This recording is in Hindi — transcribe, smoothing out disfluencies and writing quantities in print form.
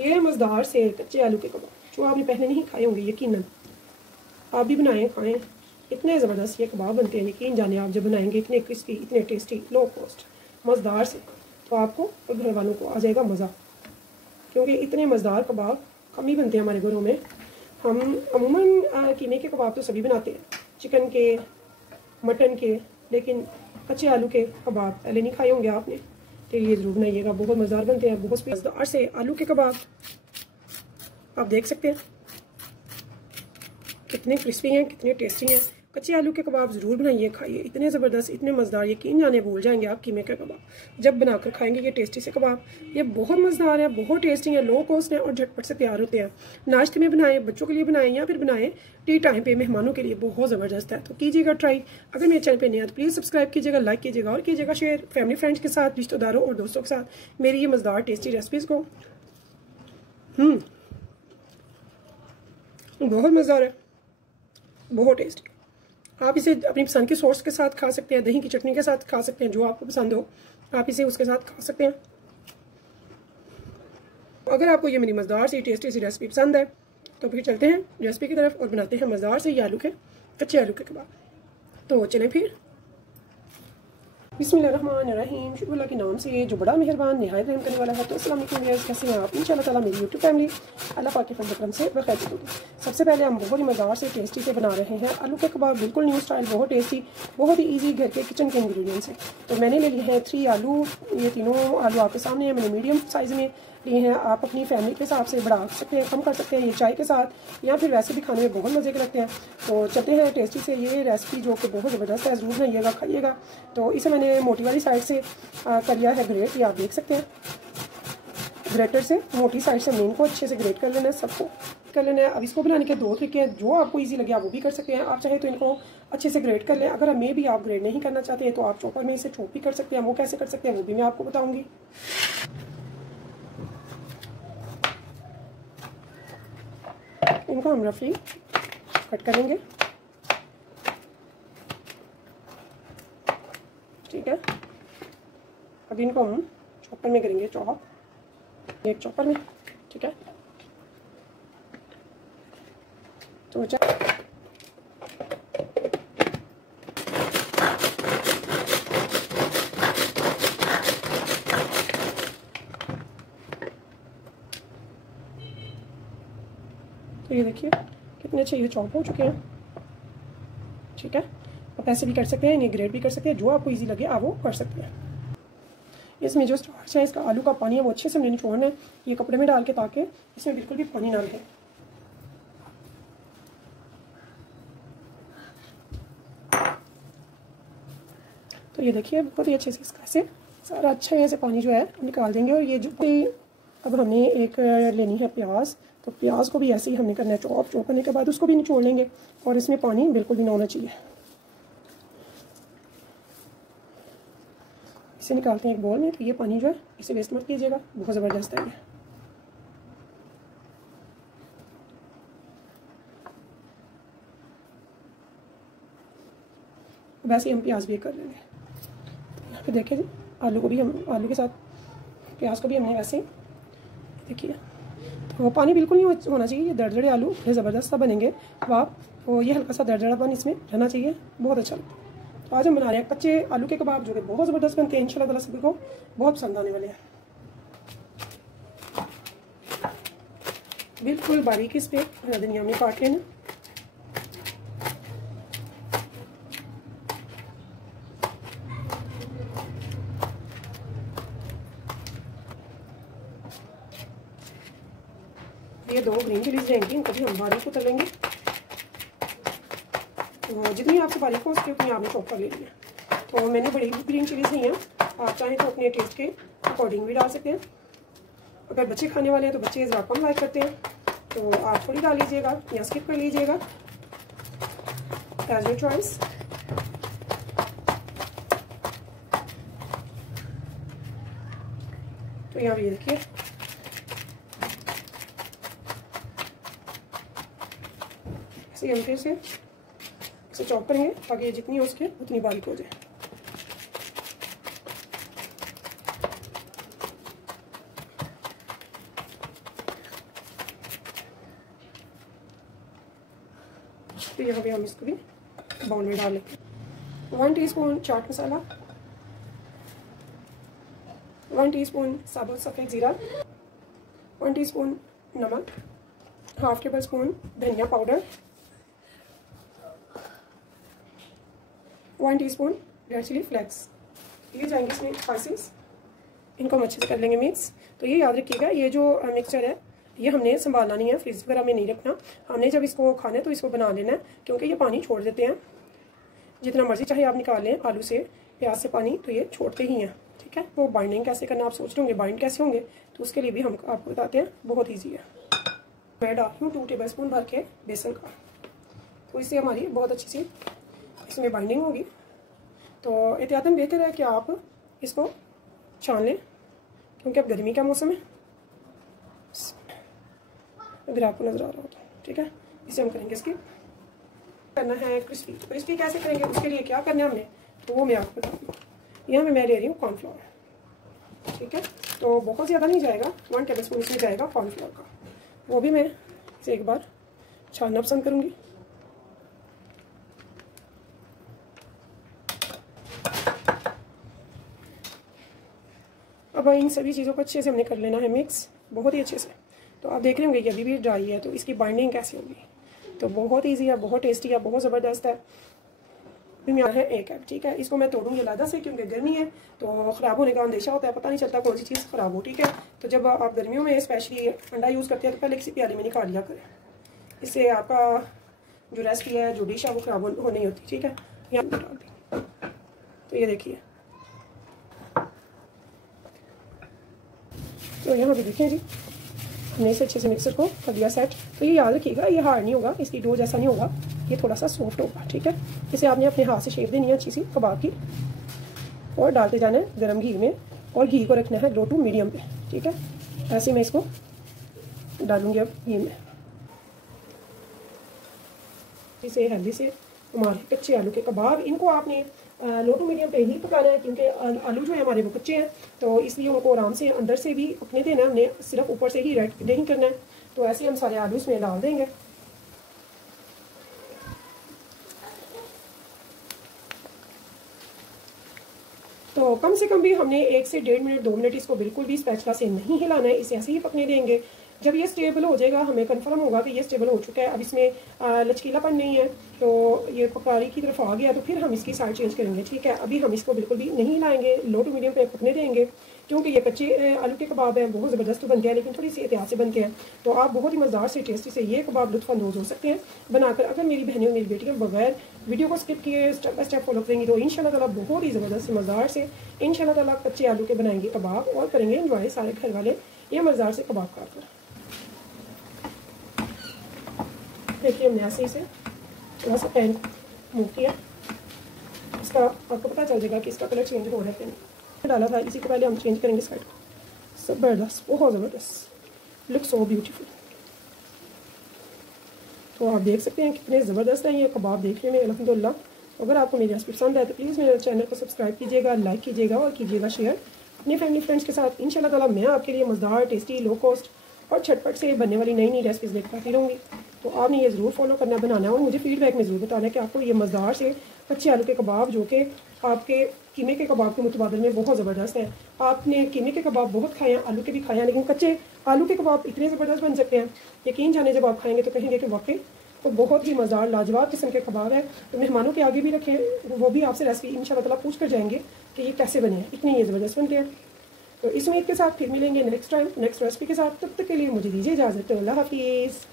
ये मज़ेदार से कच्चे आलू के कबाब जो आपने पहले नहीं खाए होंगे, यकीनन आप भी बनाएं खाएं। इतने ज़बरदस्त ये कबाब बनते हैं, यकीन जाने आप जब बनाएंगे, इतने क्रिस्पी, इतने टेस्टी, लो कॉस्ट, मज़ेदार से, तो आपको और घर वालों को आ जाएगा मज़ा। क्योंकि इतने मज़ेदार कबाब कम ही बनते हैं हमारे घरों में। हम अमूमन कीमे के कबाब तो सभी बनाते हैं, चिकन के, मटन के, लेकिन कच्चे आलू के कबाब पहले नहीं खाए होंगे आपने, तो ये ज़रूर बनाइएगा। बहुत मज़ेदार बनते हैं, बहुत मज़ेदार से आलू के कबाब आप देख सकते हैं कितने क्रिस्पी हैं, कितने टेस्टी हैं। कच्चे आलू के कबाब ज़रूर बनाइए, खाइए, इतने ज़बरदस्त, इतने मज़ेदार, यकीन जाने भूल जाएंगे आप कीमे के कबाब जब बनाकर खाएंगे ये टेस्टी से कबाब। ये बहुत मज़ेदार है, बहुत टेस्टी है, लो कॉस्ट है और झटपट से तैयार होते हैं। नाश्ते में बनाएं, बच्चों के लिए बनाएं या फिर बनाएं टी टाइम पे मेहमानों के लिए, बहुत ज़बरदस्त है। तो कीजिएगा ट्राई। अगर मेरे चैनल पर नहीं है तो प्लीज़ सब्सक्राइब कीजिएगा, लाइक कीजिएगा और कीजिएगा शेयर फैमिली फ्रेंड्स के साथ, रिश्तेदारों और दोस्तों के साथ मेरी ये मज़ेदार टेस्टी रेसिपीज़ को। बहुत मज़ेदार है, बहुत टेस्टी। आप इसे अपनी पसंद के सॉस के साथ खा सकते हैं, दही की चटनी के साथ खा सकते हैं, जो आपको पसंद हो आप इसे उसके साथ खा सकते हैं। अगर आपको ये मेरी मज़ेदार सी टेस्टी सी रेसिपी पसंद है तो फिर चलते हैं रेसिपी की तरफ और बनाते हैं मज़ेदार से ये आलू के, कच्चे आलू के कबाब। तो चलें फिर। बिस्मिल्लाहिर्रहमानिर्रहीम, शुक्र अल्लाह के नाम से जो बड़ा मेहरबान निहायत रहम करने वाला है। तो अस्सलाम वालेकुम व्यूअर्स, कैसे हैं आप? इंशाअल्लाह ताला मेरी यूट्यूब फैमिली अल्लाह पाक के फजल करम से बखैर होगी। सबसे पहले हम बहुत ही मज़ेदार से टेस्टी से बना रहे हैं आलू के कबाब, बिल्कुल न्यू स्टाइल, बहुत टेस्टी, बहुत ही ईजी, घर के किचन के इंग्रेडिएंट्स हैं। तो मैंने ले लिए हैं 3 आलू, ये तीनों आलू आपके सामने हैं, मैंने मीडियम साइज़ में लिए हैं। आप अपनी फैमिली के हिसाब से बढ़ा सकते हैं, कम कर सकते हैं। ये चाय के साथ या फिर वैसे भी खाने में बहुत मज़े के लगते हैं। तो चलते हैं टेस्टी से ये रेसिपी जो कि बहुत ज़बरदस्त है, ज़रूर बनाइएगा, खाइएगा। तो इसे मैंने मोटी वाली साइड से कर लिया है ग्रेट, ये आप देख सकते हैं। ग्रेटर से मोटी साइड से मेन को अच्छे से ग्रेट कर लेना है, सबको कर लेना है। अब इसको बनाने के 2 तरीके हैं, जो आपको इजी लगे आप वो भी कर सकते हैं। आप चाहे तो इनको अच्छे से ग्रेट कर लें, अगर मे भी आप ग्रेट नहीं करना चाहते हैं तो आप चॉपर में इसे चॉप भी कर सकते हैं। वो कैसे कर सकते हैं वो भी मैं आपको बताऊंगी। इनको हम रफली कट करेंगे, ठीक है। अब इनको हम चॉपर में करेंगे, चॉप, एक चॉपर में, ठीक है। तो ये देखिए कितने अच्छे ये चॉप हो चुके हैं, ठीक है। आप ऐसे भी कर सकते हैं, इन्हें ग्रेट भी कर सकते हैं, जो आपको इजी लगे आप वो कर सकते हैं। इसमें जो स्टार्च है, इसका आलू का पानी है, वो अच्छे से हमने निचोड़ना है ये कपड़े में डाल के, ताकि इसमें बिल्कुल भी पानी ना रहे। तो ये देखिए बहुत ही अच्छे से इसका ऐसे सारा अच्छा ऐसे पानी जो है निकाल देंगे। और ये जो अब हमें एक लेनी है प्याज, तो प्याज को भी ऐसे ही हमने करना है चॉप करने के बाद उसको भी निचोड़ लेंगे और इसमें पानी बिल्कुल भी ना होना चाहिए। इसे निकालते हैं एक बॉल में। तो ये पानी जो है इसे वेस्ट मत कीजिएगा, बहुत ज़बरदस्त है ये। वैसे ही हम प्याज भी कर लेंगे। तो यहाँ पे देखिए आलू को भी हम, आलू के साथ प्याज को भी हमने वैसे देखिए। तो पानी बिल्कुल नहीं होना चाहिए, ये दरदरे आलू बड़े ज़बरदस्त बनेंगे कबाब। तो ये हल्का सा दरदरापन इसमें रहना चाहिए, बहुत अच्छा लगता है। तो आज हम बना रहे हैं कच्चे आलू के कबाब, जो कि बहुत ज़बरदस्त बनते हैं। इंशाल्लाह ताला सभी को बहुत पसंद आने वाले हैं। बिल्कुल बारीक इस पर धनिया में काट लेना। ये 2 ग्रीन चिलीज रहेंगी, इनको भी हम बारीक को तलेंगे। तो जितनी आपसे बारीक हो उसकी उतनी आपने चॉप कर लेनी है। तो मैंने बड़ी ग्रीन चिलीज नहीं है, आप चाहें तो अपने टेस्ट के अकॉर्डिंग भी डाल सकते हैं। अगर बच्चे खाने वाले हैं तो बच्चे ज़्यादा कम लाइक करते हैं, तो आप थोड़ी डाल लीजिएगा या स्किप कर लीजिएगा, एज योर चॉइस। तो यहाँ ये देखिए ऐसे हम फिर से इसे चॉप करेंगे ताकि ये जितनी हो सके उतनी बारीक हो जाए। फिर यहाँ पे हम इसको भी बाउल में डाल लेंगे। 1 टीस्पून चाट मसाला, 1 टीस्पून साबुत सफ़ेद ज़ीरा, 1 टीस्पून नमक, हाफ टेबल स्पून धनिया powder, 1 teaspoon red chilli flakes. ये जाएंगे इसमें स्पाइसेस, इनको हम अच्छे से कर लेंगे मिक्स। तो ये याद रखिएगा, ये जो मिक्सचर है ये हमने संभालना नहीं है, फ्रिज वगैरह में नहीं रखना। हमने जब इसको खाना है तो इसको बना लेना है, क्योंकि ये पानी छोड़ देते हैं। जितना मर्जी चाहे आप निकाल लें आलू से, प्याज से पानी, तो ये छोड़ते ही हैं। ठीक है, वो बाइंडिंग कैसे करना आप सोच रहे होंगे, बाइंड कैसे होंगे, तो उसके लिए भी हम आपको बताते हैं, बहुत ईजी है। मैं डाल रही हूँ 2 टेबल स्पून भर के बेसन का, तो इससे हमारी बहुत अच्छी सी इसमें बाइंडिंग होगी। तो एहतियातन बेहतर है कि आप इसको छान लें, क्योंकि अब गर्मी का मौसम है, अगर आपको नजर आ रहा हो तो। ठीक है, इसे हम करेंगे इसकी करना है क्रिस्पी। तो क्रिस्पी कैसे करेंगे, उसके लिए क्या करना है हमने, तो वो मैं आपको बता दूँ। यहाँ मैं ले रही हूँ कॉर्नफ्लोर। ठीक है, तो बहुत ज़्यादा नहीं जाएगा, 1 टेबल स्पून इसमें जाएगा कॉर्नफ्लोर का। वो भी मैं इसे एक बार छानना पसंद करूँगी। अब इन सभी चीज़ों को अच्छे से हमने कर लेना है मिक्स, बहुत ही अच्छे से। तो आप देख रहे होंगे कि अभी भी ड्राई है, तो इसकी बाइंडिंग कैसी होगी। तो बहुत ईजी है, बहुत टेस्टी है, बहुत ज़बरदस्त है। अभी मेरा है 1 एग। ठीक है, इसको मैं तोड़ूंगी अलग से, क्योंकि गर्मी है तो ख़राब होने का अंदेशा होता है, पता नहीं चलता कौन सी चीज़ ख़राब हो। ठीक है, तो जब आप गर्मियों में स्पेशली अंडा यूज़ करते हैं तो पहले किसी प्याली में निकाल लिया करें, इससे आपका जो रेसिपी है, जो डिश है, वो ख़राब हो नहीं होती। ठीक है, यहाँ डाल दी। तो ये देखिए, तो यहाँ भी देखें जी, हमने इसे अच्छे से मिक्सर को कर दिया सेट। तो ये याद रखिएगा, ये हार्ड नहीं होगा, इसकी डो जैसा नहीं होगा, ये थोड़ा सा सॉफ्ट होगा। ठीक है, इसे आपने अपने हाथ से शेप देनी है अच्छी सी कबाब की, और डालते जाना है गर्म घी में, और घी को रखना है लो टू मीडियम पे। ठीक है, ऐसे मैं इसको डालूंगी अब घी में। इसे हेल्दी से हमारे कच्चे आलू के कबाब, इनको आपने लो टू मीडियम पे ही पकाना है, क्योंकि आलू जो है हमारे वो कच्चे हैं, तो इसलिए उनको आराम से अंदर से भी पकने देना है, हमने सिर्फ ऊपर से ही रेड नहीं करना है। तो ऐसे हम सारे आलू इसमें डाल देंगे। तो कम से कम भी हमने 1 से 1.5 मिनट 2 मिनट इसको बिल्कुल भी स्पैचुला से नहीं हिलाना है, इसे ऐसे ही पकने देंगे। जब ये स्टेबल हो जाएगा, हमें कंफर्म होगा कि ये स्टेबल हो चुका है, अब इसमें लचकीलापन नहीं है, तो ये पकारी की तरफ आ गया, तो फिर हम इसकी साइड चेंज करेंगे। ठीक है, अभी हम इसको बिल्कुल भी नहीं हिलाएंगे, लो टू मीडियम पे पकने देंगे, क्योंकि ये कच्चे आलू के कबाब हैं, बहुत ज़बरदस्त बनते हैं, लेकिन थोड़ी सी एहतियात से बनते हैं। तो आप बहुत ही मज़ेदार से टेस्टी से ये कबाब लुत्फ़अंदोज़ हो सकते हैं बनाकर। अगर मेरी बहनें और मेरी बेटियाँ बगैर वीडियो को स्किप किए स्टेप बाय स्टेप फॉलो करेंगी, तो इंशाल्लाह ताला बहुत ही ज़बरदस्त मज़ेदार से इंशाल्लाह ताला कच्चे आलू के बनाएंगे कबाब, और करेंगे एंजॉय सारे घर वाले ये मज़ेदार से कबाब खाकर। देखिए, हमने ऐसे इसे थोड़ा सा पैन मूव किया, इसका आपको पता चल जाएगा कि इसका कलर चेंज हो रहा है। पैन डाला था, इसी को पहले हम चेंज करेंगे साइड को। ज़बरदस्त, बहुत ज़बरदस्त, लुक सो ब्यूटीफुल। तो आप देख सकते हैं कितने ज़बरदस्त हैं ये कबाब देखने में, अल्हम्दुलिल्लाह। अगर आपको मेरी रेसिपी पसंद है तो प्लीज़ मेरे चैनल को सब्सक्राइब कीजिएगा, लाइक कीजिएगा और कीजिएगा शेयर अपने फैमिली फ्रेंड्स के साथ। इंशाल्लाह ताला मैं आपके लिए मज़ेदार, टेस्टी, लो कॉस्ट और झटपट से बनने वाली नई नई रेसिपीज़ लेकर आती रहूँगी। तो आपने ये ज़रूर फॉलो करना, बनाना है, और मुझे फीडबैक में ज़रूर बताना है कि आपको ये मज़ेदार से कच्चे आलू के कबाब, जो कि आपके कीमे के कबाब के मुतबादल में बहुत ज़बरदस्त है। आपने कीमे के कबाब बहुत खाए हैं, आलू के भी खाए हैं, लेकिन कच्चे आलू के कबाब इतने ज़बरदस्त बन सकते हैं, यकीन जाने जब आप खाएंगे तो कहेंगे कि वाकई तो बहुत ही मज़ेदार लाजवाब किस्म के कबाब है। तो मेहमानों के आगे भी रखें, वो भी आपसे रेसिपी इंशाल्लाह ताला पूछ कर जाएंगे कि ये कैसे बने हैं, इतने ये ज़बरदस्त बनते हैं। तो इस उम्मीद के साथ फिर मिलेंगे नेक्स्ट टाइम नेक्स्ट रेसिपी के साथ। तब तक के लिए मुझे दीजिए इजाज़त। अल्लाह हाफिज़।